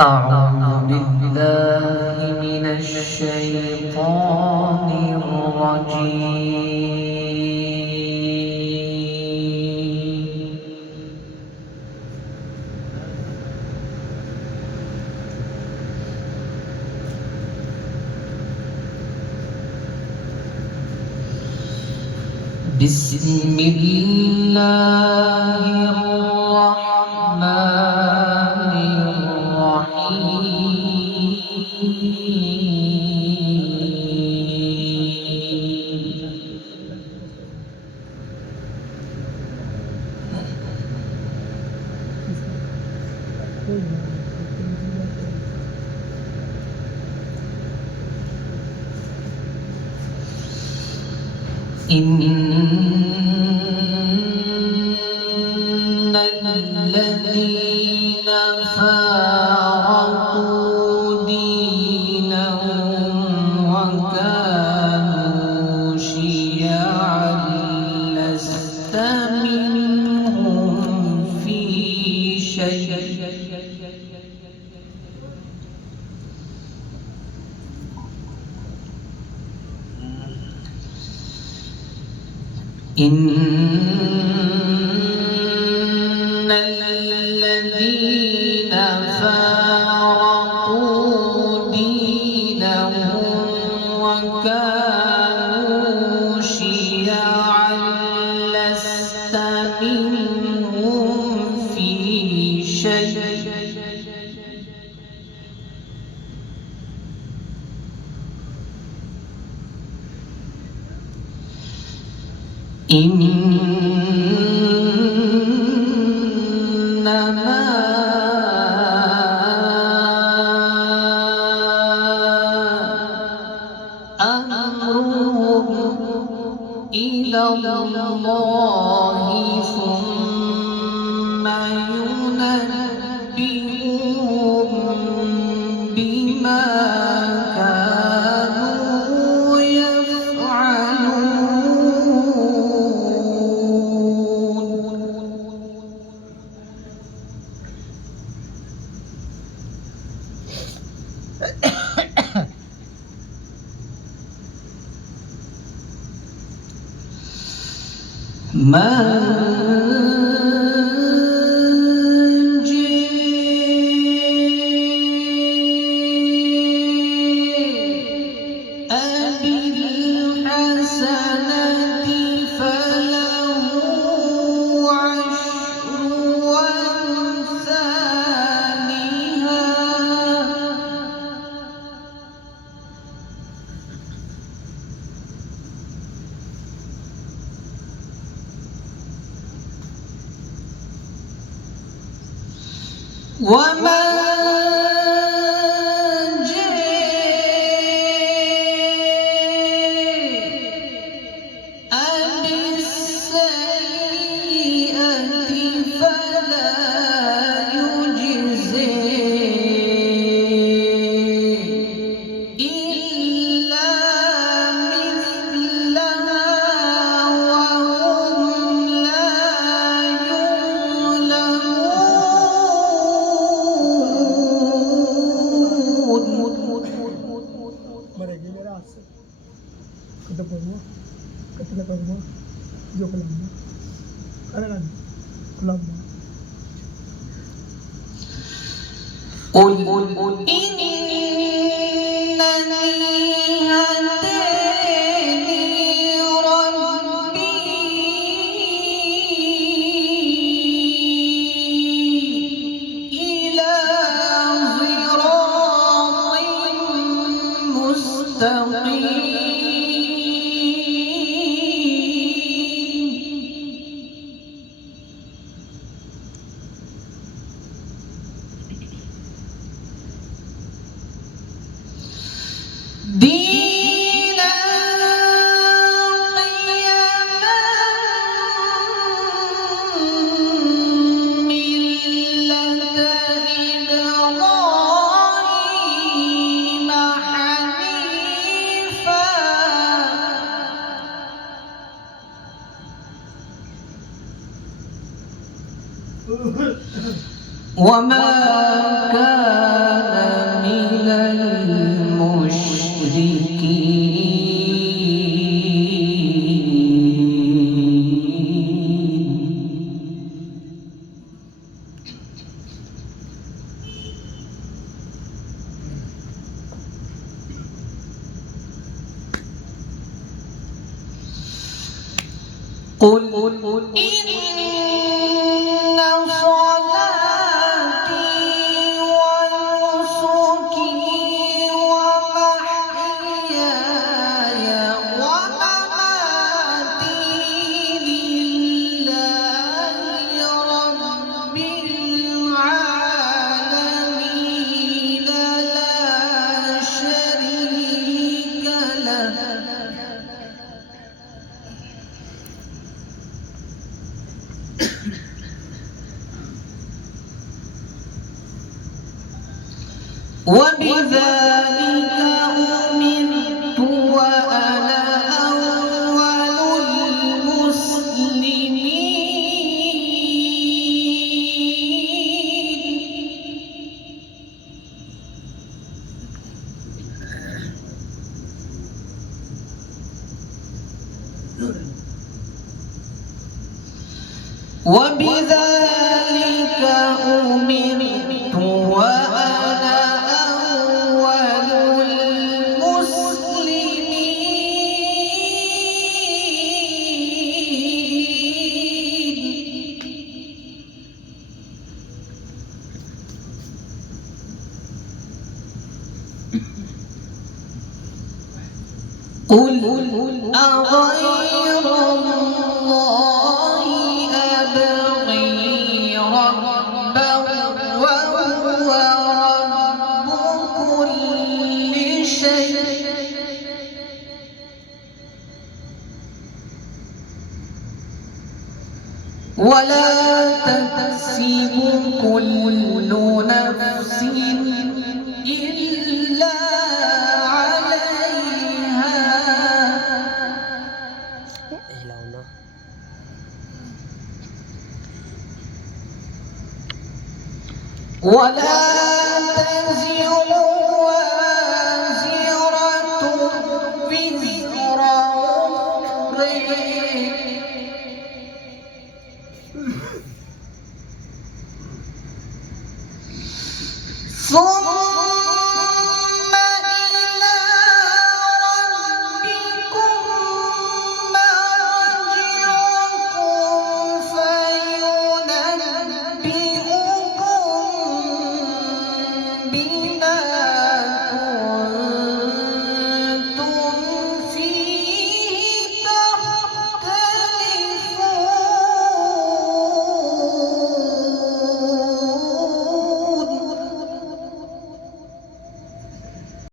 أعوذ بالله من الشيطان الرجيم. بسم الله الرحمن الرحيم. إن الذين فارقوا دينهم وكانوا شيعا لست منهم في شيء. إن الذين فارقوا دينهم وكانوا شيعا لست منهم في شيء. إنما أمرهم إلى الله ثم ينبئهم بما كانوا من جاء بالحسنة فله عشر أمثالها ومن جاء بالسيئة فلا يجزي إلا مثلها وهم لا قل إنني هداني ربي إلى صراط مستقيم. دينا قيما ملة إبراهيم حنيفا وما كان وبذلك أمرت وأنا أول المسلمين. وبذلك أمرت وأنا أول المسلمين. قل أغير الله أبغي ربا وهو رب كل شيء ولا تكسب كل نفس إلا عليها ولا تزر وازرة وزر أخرى ثم إلى ربكم مرجعكم فينبئكم بما